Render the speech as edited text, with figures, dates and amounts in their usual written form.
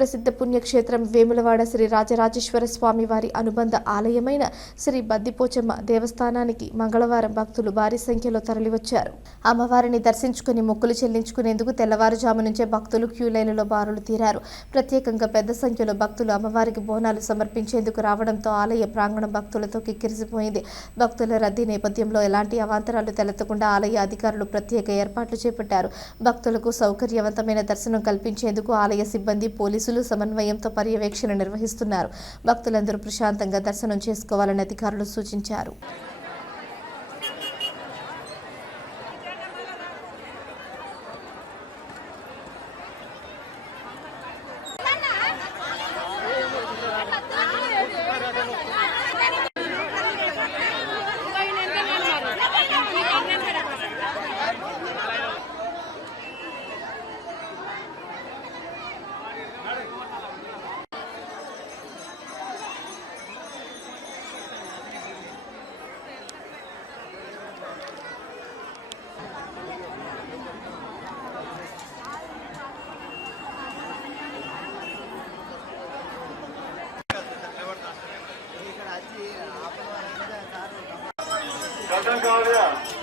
ప్రసిద్ధ పుణ్యక్షేత్రం వేములవాడ శ్రీ రాజరాజేశ్వర స్వామి వారి అనుబంధ ఆలయమైన శ్రీ బద్దిపోచమ్మ దేవస్థానానికి మంగళవారం భక్తులు భారీ సంఖ్యలో తరలివచ్చారు. అమ్మవారిని దర్శించుకుని మొక్కులు చెల్లించుకునేందుకు తెల్లవారుజాము నుంచే భక్తులు క్యూలైన్లలో బారులు తీరారు. ప్రత్యేకంగా పెద్ద సంఖ్యలో భక్తులు అమ్మవారికి బోనాలు సమర్పించేందుకు రావడంతో ఆలయ ప్రాంగణం భక్తులతో కిక్కిరిసిపోయింది. భక్తుల రద్దీ నేపథ్యంలో ఎలాంటి అవాంతరాలు తలెత్తకుండా ఆలయ అధికారులు ప్రత్యేక ఏర్పాట్లు చేపట్టారు. భక్తులకు సౌకర్యవంతమైన దర్శనం కల్పించేందుకు ఆలయ సిబ్బంది, పోలీసులు సమన్వయంతో పర్యవేక్షణ నిర్వహిస్తున్నారు. భక్తులందరూ ప్రశాంతంగా దర్శనం చేసుకోవాలని అధికారులు సూచించారు. Gracias.